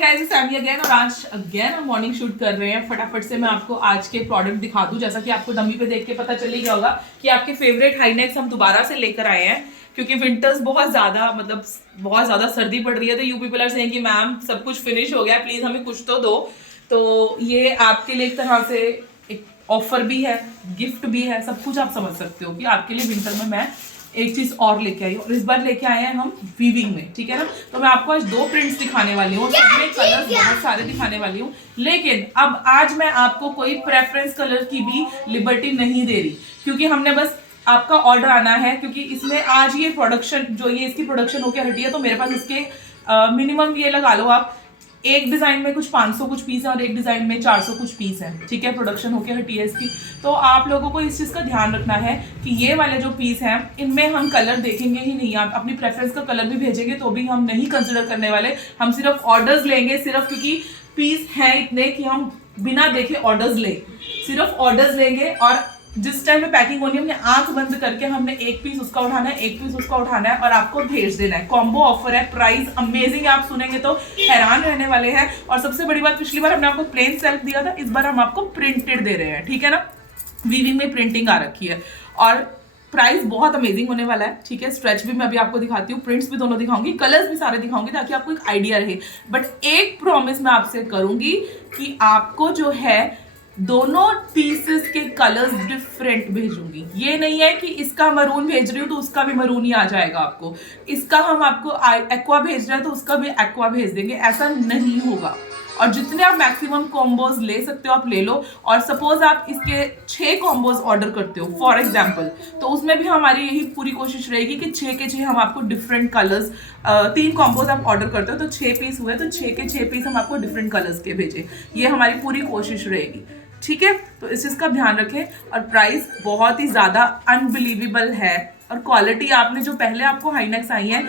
Guys, it's Sami again और आज again हम मॉर्निंग शूट कर रहे हैं। फटाफट से मैं आपको आज के प्रोडक्ट दिखा दूं। जैसा कि आपको डमी पे देख के पता चल ही गया होगा कि आपके फेवरेट हाई नेक्स हम दोबारा से लेकर आए हैं, क्योंकि विंटर्स बहुत ज़्यादा सर्दी पड़ रही है। तो यू पीपल आर सेइंग कि मैम सब कुछ फिनिश हो गया, प्लीज़ हमें कुछ तो दो। तो ये आपके लिए एक तरह से एक ऑफर भी है, गिफ्ट भी है, सब कुछ आप समझ सकते हो कि आपके लिए विंटर में मैं एक चीज और लेके आई हूँ। और इस बार लेके आए हैं हम वीविंग में, ठीक है ना। तो मैं आपको आज 2 प्रिंट्स दिखाने वाली हूँ, सब में कलर्स बहुत सारे दिखाने वाली हूँ। लेकिन अब आज मैं आपको कोई प्रेफरेंस कलर की भी लिबर्टी नहीं दे रही, क्योंकि हमने बस आपका ऑर्डर आना है, क्योंकि इसमें आज ये प्रोडक्शन जो ये इसकी प्रोडक्शन होकर हटी है, तो मेरे पास इसके मिनिमम ये लगा लो आप, एक डिजाइन में कुछ 500 कुछ पीस है और एक डिजाइन में 400 कुछ पीस है, ठीक है। प्रोडक्शन होके हटी है इसकी। तो आप लोगों को इस चीज का ध्यान रखना है कि ये वाले जो पीस हैं इनमें हम कलर देखेंगे ही नहीं। आप अपनी प्रेफरेंस का कलर भी भेजेंगे तो भी हम नहीं कंसिडर करने वाले। हम सिर्फ ऑर्डर्स लेंगे, सिर्फ क्योंकि पीस हैं इतने कि हम बिना देखे ऑर्डर्स ले, सिर्फ ऑर्डर्स लेंगे। और जिस टाइम में पैकिंग होनी है, हमने आंख बंद करके हमने एक पीस उसका उठाना है, एक पीस उसका उठाना है और आपको भेज देना है। कॉम्बो ऑफर है, प्राइस अमेजिंग है, आप सुनेंगे तो हैरान रहने वाले हैं। और सबसे बड़ी बात, पिछली बार हमने आपको प्लेन सेल्फ दिया था, इस बार हम आपको प्रिंटेड दे रहे हैं, ठीक है ना। वीविंग में प्रिंटिंग आ रखी है और प्राइस बहुत अमेजिंग होने वाला है, ठीक है। स्ट्रेच भी मैं अभी आपको दिखाती हूँ, प्रिंट्स भी दोनों दिखाऊंगी, कलर्स भी सारे दिखाऊंगी, ताकि आपको एक आइडिया रहे। बट एक प्रॉमिस मैं आपसे करूंगी कि आपको जो है दोनों पीसेस के कलर्स डिफरेंट भेजूंगी। ये नहीं है कि इसका मरून भेज रही हूँ तो उसका भी मरून ही आ जाएगा आपको, इसका हम आपको एक्वा भेज रहे हैं तो उसका भी एक्वा भेज देंगे, ऐसा नहीं होगा। और जितने आप मैक्सिमम कॉम्बोज ले सकते हो आप ले लो। और सपोज आप इसके 6 कॉम्बोज ऑर्डर करते हो फॉर एग्जाम्पल, तो उसमें भी हमारी यही पूरी कोशिश रहेगी कि 6 के 6 हम आपको डिफरेंट कलर्स, 3 कॉम्बोज आप ऑर्डर करते हो तो 6 पीस हुए, तो 6 के 6 पीस हम आपको डिफरेंट कलर्स के भेजें। ये हमारी पूरी कोशिश रहेगी, ठीक है। तो इस चीज़ का ध्यान रखें। और प्राइस बहुत ही ज़्यादा अनबिलीवेबल है और क्वालिटी आपने जो पहले आपको हाईनेक्स आई है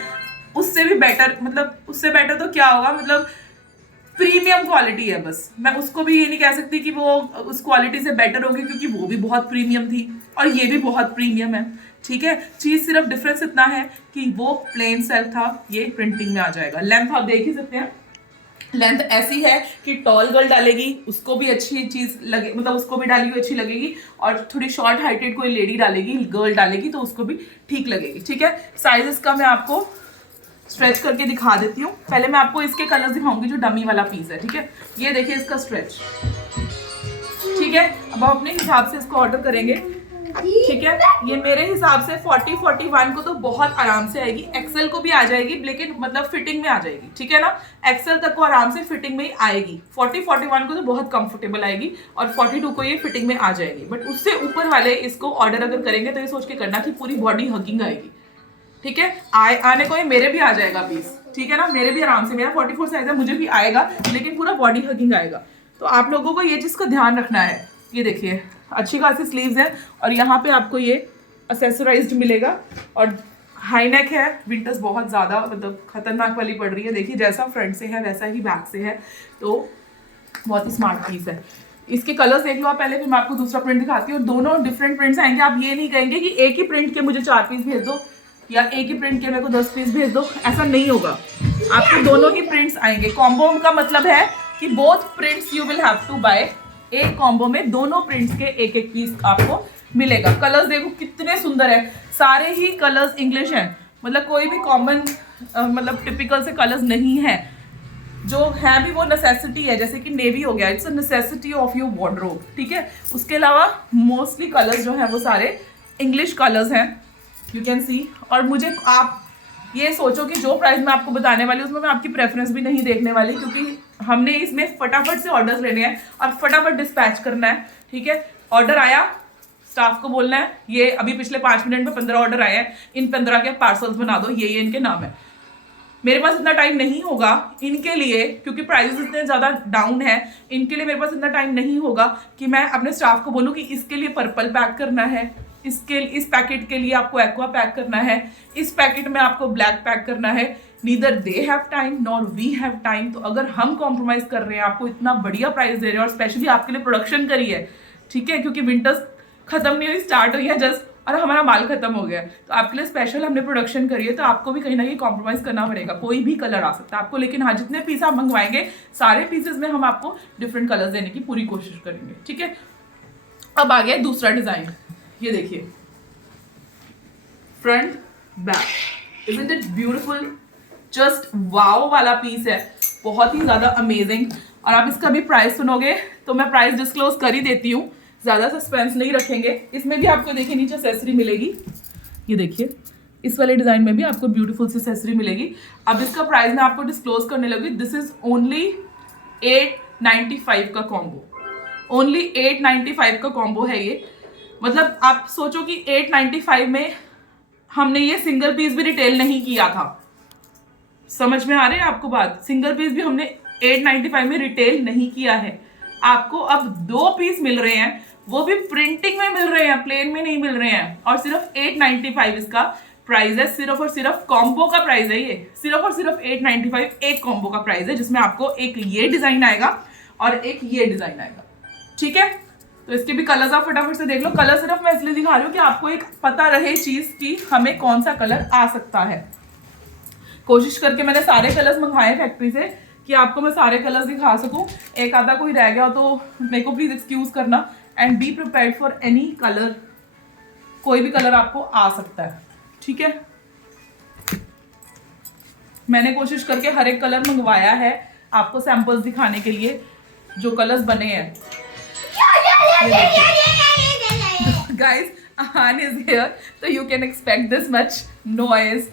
उससे भी बेटर, मतलब उससे बेटर तो क्या होगा, मतलब प्रीमियम क्वालिटी है। बस मैं उसको भी ये नहीं कह सकती कि वो उस क्वालिटी से बेटर होगी, क्योंकि वो भी बहुत प्रीमियम थी और ये भी बहुत प्रीमियम है, ठीक है। चीज़ सिर्फ डिफरेंस इतना है कि वो प्लेन सेल्फ था, ये प्रिंटिंग में आ जाएगा। लेंथ आप देख ही सकते हैं, लेंथ ऐसी है कि टॉल गर्ल डालेगी उसको भी अच्छी चीज लगे, मतलब उसको भी डाली हुई अच्छी लगेगी। और थोड़ी शॉर्ट हाइटेड कोई लेडी डालेगी, गर्ल डालेगी तो उसको भी ठीक लगेगी, ठीक है। साइजेस का मैं आपको स्ट्रेच करके दिखा देती हूँ। पहले मैं आपको इसके कलर्स दिखाऊंगी जो डमी वाला पीस है, ठीक है। ये देखिए इसका स्ट्रेच, ठीक है। अब आप अपने हिसाब से इसको ऑर्डर करेंगे, ठीक है। ये मेरे हिसाब से 40-41 को तो बहुत आराम से आएगी, एक्सेल को भी आ जाएगी, लेकिन मतलब फिटिंग में आ जाएगी, ठीक है ना। एक्सेल तक को आराम से फिटिंग में ही आएगी। 40-41 को तो बहुत कंफर्टेबल आएगी और 42 को ये फिटिंग में आ जाएगी। बट उससे ऊपर वाले इसको ऑर्डर अगर करेंगे तो ये सोच के करना कि पूरी बॉडी हगिंग आएगी, ठीक है। आने को ये मेरे भी आ जाएगा पीस, ठीक है ना। मेरे भी आराम से, मेरा 44 साइज है, मुझे भी आएगा, लेकिन पूरा बॉडी हगिंग आएगा। तो आप लोगों को ये चीज़ का ध्यान रखना है। ये देखिए अच्छी खासी स्लीव्स है और यहाँ पे आपको ये असेसराइज्ड मिलेगा। और हाई नेक है, विंटर्स बहुत ज़्यादा मतलब खतरनाक वाली पड़ रही है। देखिए जैसा फ्रंट से है वैसा ही बैक से है, तो बहुत ही स्मार्ट पीस है। इसके कलर्स देख लो आप पहले, फिर मैं आपको दूसरा प्रिंट दिखाती हूँ। दोनों डिफरेंट प्रिंट्स आएंगे। आप ये नहीं कहेंगे कि एक ही प्रिंट के मुझे 4 पीस भेज दो या एक ही प्रिंट के मेरे को 10 पीस भेज दो, ऐसा नहीं होगा। आपको दोनों ही प्रिंट्स आएंगे। कॉम्बो का मतलब है कि both prints you will have to buy. एक कॉम्बो में दोनों प्रिंट्स के एक एक पीस आपको मिलेगा। कलर्स देखो कितने सुंदर है, सारे ही कलर्स इंग्लिश हैं, मतलब कोई भी कॉमन मतलब टिपिकल से कलर्स नहीं है। जो है भी वो नेसेसिटी है, जैसे कि नेवी हो गया, it's a necessity of your wardrobe, ठीक है। उसके अलावा मोस्टली कलर्स जो है वो सारे इंग्लिश कलर्स हैं, यू कैन सी। और मुझे आप ये सोचो कि जो प्राइस मैं आपको बताने वाली हूँ उसमें मैं आपकी प्रेफरेंस भी नहीं देखने वाली, क्योंकि हमने इसमें फटाफट से ऑर्डर्स लेने हैं और फटाफट डिस्पैच करना है, ठीक है। ऑर्डर आया, स्टाफ को बोलना है ये अभी पिछले 5 मिनट में 15 ऑर्डर आए हैं, इन 15 के पार्सल्स बना दो, ये इनके नाम है। मेरे पास इतना टाइम नहीं होगा इनके लिए, क्योंकि प्राइसेस इतने ज़्यादा डाउन है, इनके लिए मेरे पास इतना टाइम नहीं होगा कि मैं अपने स्टाफ को बोलूँ कि इसके लिए पर्पल पैक करना है, इस पैकेट के लिए आपको एक्वा पैक करना है, इस पैकेट में आपको ब्लैक पैक करना है। Neither they have time nor we have time. तो अगर हम कॉम्प्रोमाइज़ कर रहे हैं, आपको इतना बढ़िया प्राइस दे रहे हैं और स्पेशली आपके लिए प्रोडक्शन करी है, ठीक है, क्योंकि विंटर्स खत्म नहीं हुई, स्टार्ट हुई है, जस्ट और हमारा माल खत्म हो गया, तो आपके लिए स्पेशल हमने प्रोडक्शन करी है, तो आपको भी कहीं ना कहीं कॉम्प्रोमाइज़ करना पड़ेगा। कोई भी कलर आ सकता है आपको, लेकिन हाँ जितने पीस आप मंगवाएंगे सारे पीसेस में हम आपको डिफरेंट कलर्स देने की पूरी कोशिश करेंगे, ठीक है। अब आ गया दूसरा डिज़ाइन, ये देखिए front back, isn't it beautiful, just wow वाला पीस है, बहुत ही ज़्यादा अमेजिंग। और आप इसका भी प्राइस सुनोगे तो मैं प्राइस डिस्क्लोज कर ही देती हूँ, ज़्यादा सस्पेंस नहीं रखेंगे। इसमें भी आपको देखिए नीचे एक्सेसरी मिलेगी, ये देखिए इस वाले डिज़ाइन में भी आपको ब्यूटीफुल सी एक्सेसरी मिलेगी। अब इसका प्राइस मैं आपको डिस्क्लोज करने लगी, दिस इज ओनली 895 का कॉम्बो, ओनली 895 का कॉम्बो है ये। मतलब आप सोचो कि 895 में हमने ये सिंगल पीस भी रिटेल नहीं किया था, समझ में आ रही है आपको बात? सिंगल पीस भी हमने 895 में रिटेल नहीं किया है। आपको अब 2 पीस मिल रहे हैं, वो भी प्रिंटिंग में मिल रहे हैं, प्लेन में नहीं मिल रहे हैं, और सिर्फ 895 इसका प्राइस है। सिर्फ और सिर्फ कॉम्बो का प्राइस है ये, सिर्फ और सिर्फ 895 एक कॉम्बो का प्राइस है, जिसमें आपको एक ये डिजाइन आएगा और एक ये डिजाइन आएगा, ठीक है। तो इसके भी कलर्स आप फटाफट से देख लो। कलर सिर्फ मैं इसलिए दिखा रही हूँ कि आपको एक पता रहे चीज की हमें कौन सा कलर आ सकता है। कोशिश करके मैंने सारे कलर्स मंगवाए फैक्ट्री से कि आपको मैं सारे कलर्स दिखा सकूं, एक आधा कोई रह गया तो मेरे को प्लीज एक्सक्यूज करना। And be prepared for any colour, कोई भी कलर आपको आ सकता है, ठीक है। मैंने कोशिश करके हर एक कलर मंगवाया है आपको सैंपल्स दिखाने के लिए, जो कलर्स बने हैं। गाइस आहान इज हियर, तो you can expect this much noise.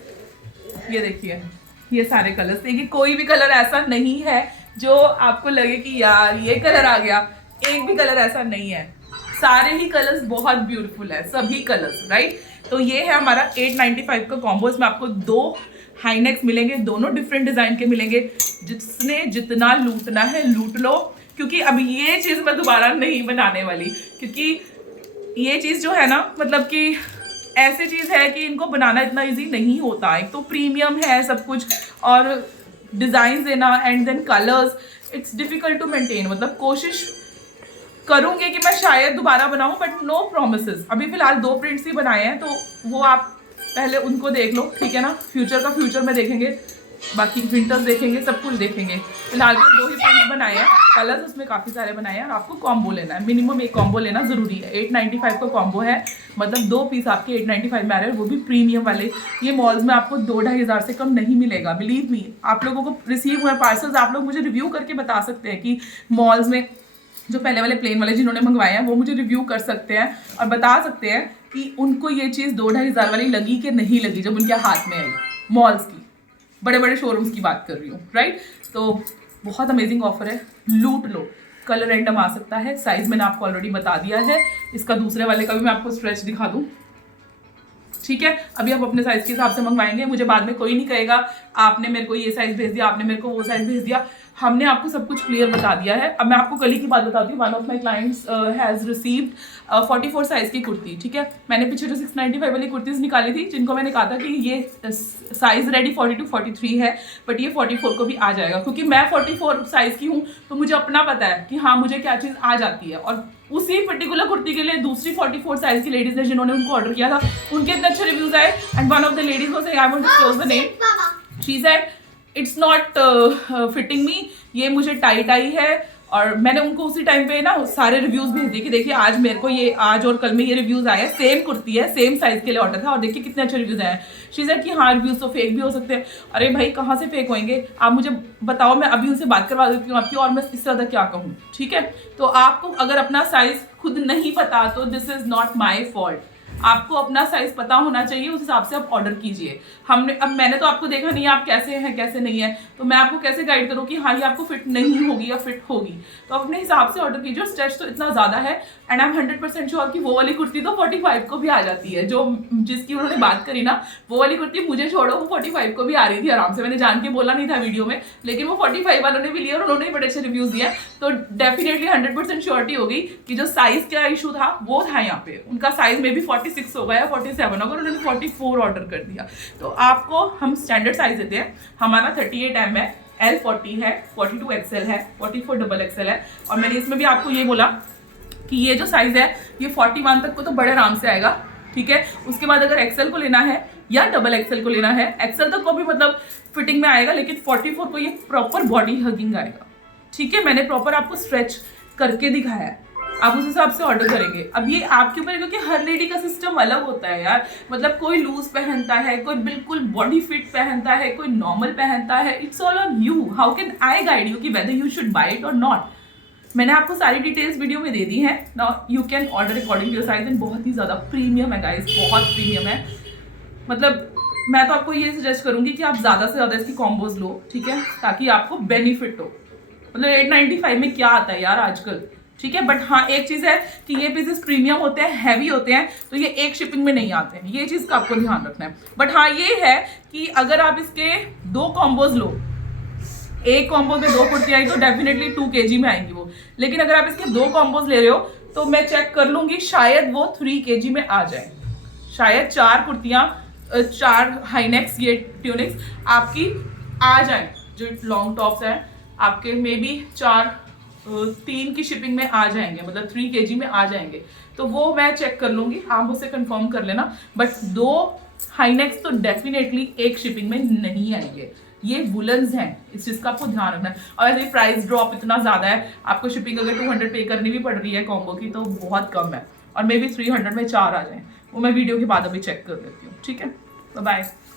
ये देखिए ये सारे कलर्स, देखिए कोई भी कलर ऐसा नहीं है जो आपको लगे कि यार ये कलर आ गया, एक भी कलर ऐसा नहीं है, सारे ही कलर्स बहुत ब्यूटीफुल है, सभी कलर्स, राइट। तो ये है हमारा 895 का कॉम्बो। इसमें आपको 2 हाईनेक्स मिलेंगे, दोनों डिफरेंट डिजाइन के मिलेंगे। जिसने जितना लूटना है लूट लो, क्योंकि अब ये चीज मैं दोबारा नहीं बनाने वाली, क्योंकि ये चीज जो है ना, मतलब कि ऐसे चीज है कि इनको बनाना इतना इजी नहीं होता। एक तो प्रीमियम है सब कुछ, और डिजाइन देना and then colours, it's difficult to maintain. मतलब कोशिश करूंगी कि मैं शायद दोबारा बनाऊं, बट नो प्रोमिसेस। अभी फिलहाल 2 प्रिंट्स ही बनाए हैं, तो वो आप पहले उनको देख लो, ठीक है ना। फ्यूचर का फ्यूचर में देखेंगे, बाकी विंटर्स देखेंगे, सब कुछ देखेंगे। फिलहाल तो 2 ही प्रिंट्स बनाए हैं, कलर्स उसमें काफ़ी सारे बनाए हैं। और आपको कॉम्बो लेना है, मिनिमम एक कॉम्बो लेना ज़रूरी है। 895 का कॉम्बो है, मतलब 2 पीस आपके 895 में आ रहे हैं, वो भी प्रीमियम वाले। ये मॉल्स में आपको 2-2.5 हज़ार से कम नहीं मिलेगा, बिलीव मी। आप लोगों को रिसीव हुए पार्सल्स आप लोग मुझे रिव्यू करके बता सकते हैं कि मॉल्स में जो पहले वाले प्लेन वाले जिन्होंने मंगवाए हैं, वो मुझे रिव्यू कर सकते हैं और बता सकते हैं कि उनको ये चीज़ 2-2.5 हज़ार वाली लगी कि नहीं लगी जब उनके हाथ में आई। मॉल्स की, बड़े बड़े शोरूम्स की बात कर रही हूँ, राइट। तो बहुत अमेजिंग ऑफर है, लूट लो। कलर रैंडम आ सकता है, साइज मैंने आपको ऑलरेडी बता दिया है। इसका दूसरे वाले का भी मैं आपको स्ट्रेच दिखा दूँ, ठीक है। अभी आप अपने साइज के हिसाब से मंगवाएंगे, मुझे बाद में कोई नहीं कहेगा आपने मेरे को ये साइज भेज दिया, आपने मेरे को वो साइज भेज दिया। हमने आपको सब कुछ क्लियर बता दिया है। अब मैं आपको कल ही की बात बताती हूँ। One of my clients has received 44 size की कुर्ती, ठीक है। मैंने पीछे जो 695 वाली कुर्तीज़ निकाली थी, जिनको मैंने कहा था कि ये साइज रेडी 42-43 है, बट ये 44 को भी आ जाएगा, क्योंकि मैं 44 साइज की हूँ, तो मुझे अपना पता है कि हाँ मुझे क्या चीज़ आ जाती है। और उसी पर्टिकुलर कुर्ती के लिए दूसरी 44 साइज की लेडीज ने जिन्होंने उनको ऑर्डर किया था, उनके इतने अच्छे रिव्यूज आए। And one of the ladies was I want to close the name, she said it's not fitting me, ये मुझे टाइट आई है। और मैंने उनको उसी टाइम पे ना सारे रिव्यूज भेज दिए कि देखिए आज मेरे को ये, आज और कल में ये रिव्यूज आए हैं, सेम कुर्ती है, सेम साइज के लिए ऑर्डर था, और देखिए कितने अच्छे रिव्यूज आए हैं। शी सेड कि हाँ रिव्यूज तो फेक भी हो सकते हैं। अरे भाई कहाँ से फेक होंगे, आप मुझे बताओ, मैं अभी उनसे बात करवा देती हूँ आपकी, और मैं इससे ज़्यादा क्या कहूँ, ठीक है। तो आपको अगर अपना साइज खुद नहीं पता तो this is not my fault. आपको अपना साइज पता होना चाहिए, उस हिसाब से आप ऑर्डर कीजिए। मैंने तो आपको देखा नहीं है आप कैसे हैं कैसे नहीं है, तो मैं आपको कैसे गाइड करूँ कि हाँ ये आपको फिट नहीं होगी या फिट होगी। तो आप अपने हिसाब से ऑर्डर कीजिए। स्ट्रेच तो इतना ज़्यादा है, एंड आई एम 100% श्योर कि वो वाली कुर्ती तो 45 को भी आ जाती है, जो जिसकी उन्होंने बात करी ना, वो वाली कुर्ती मुझे छोड़ो, वो 45 को भी आ रही थी आराम से। मैंने जान के बोला नहीं था वीडियो में, लेकिन वो 45 वालों ने भी लिया और उन्होंने बड़े अच्छे रिव्यूज दिए। तो डेफिनेटली 100% श्योरिटी हो गई कि जो साइज का इशू था वो था यहाँ पे, उनका साइज में भी 46 होगा या 47 होगा, उन्होंने 44 ऑर्डर कर दिया। तो आपको हम स्टैंडर्ड साइज देते हैं, हमारा 38M है, L40 है, 42 XL है, 44 XXL है। और मैंने इसमें भी आपको ये बोला कि ये जो साइज है ये 41 तक को तो बड़े आराम से आएगा, ठीक है। उसके बाद अगर एक्सेल को लेना है या डबल एक्सेल को लेना है, एक्सेल तक को भी मतलब फिटिंग में आएगा, लेकिन 44 को ये प्रॉपर बॉडी हगिंग आएगा, ठीक है। मैंने प्रॉपर आपको स्ट्रेच करके दिखाया है, आप उस हिसाब से ऑर्डर करेंगे। अब ये आपके ऊपर है, क्योंकि हर लेडी का सिस्टम अलग होता है यार। मतलब कोई लूज पहनता है, कोई बिल्कुल बॉडी फिट पहनता है, कोई नॉर्मल पहनता है। It's all on you, how can I guide you कि whether you should buy it और नॉट। मैंने आपको सारी डिटेल्स वीडियो में दे दी है। Now you can order according to your size. And बहुत ही ज़्यादा प्रीमियम है गाइस, बहुत प्रीमियम है। मतलब मैं तो आपको ये सजेस्ट करूंगी कि आप ज़्यादा से ज़्यादा इसकी कॉम्बोज लो, ठीक है, ताकि आपको बेनिफिट हो। मतलब 895 में क्या आता है यार आजकल, ठीक है। बट हाँ एक चीज है कि ये पीसेस प्रीमियम होते हैं, हैवी होते हैं, तो ये एक शिपिंग में नहीं आते हैं, ये चीज का आपको ध्यान रखना है। बट हाँ ये है कि अगर आप इसके 2 कॉम्बोज लो, एक कॉम्बो में 2 कुर्ती आई तो डेफिनेटली 2 kg में आएंगी वो। लेकिन अगर आप इसके 2 कॉम्बोज ले रहे हो तो मैं चेक कर लूंगी, शायद वो 3 kg में आ जाए। शायद 4 कुर्तियां, 4 हाईनेक्स ये ट्यूनिक्स आपकी आ जाए। जो लॉन्ग टॉप्स है आपके मे बी 3 की शिपिंग में आ जाएंगे, मतलब 3 kg में आ जाएंगे। तो वो मैं चेक कर लूंगी, आप मुझसे कंफर्म कर लेना। बट 2 हाईनेक्स तो डेफिनेटली एक शिपिंग में नहीं आएंगे, ये वुलन्स हैं, इस चीज़ का आपको ध्यान रखना है। और ऐसे प्राइस ड्रॉप इतना ज़्यादा है, आपको शिपिंग अगर 200 पे करनी भी पड़ रही है कॉम्बो की तो बहुत कम है। और मे बी 300 में 4 आ जाए, वो मैं वीडियो के बाद अभी चेक कर लेती हूँ, ठीक है। बाय।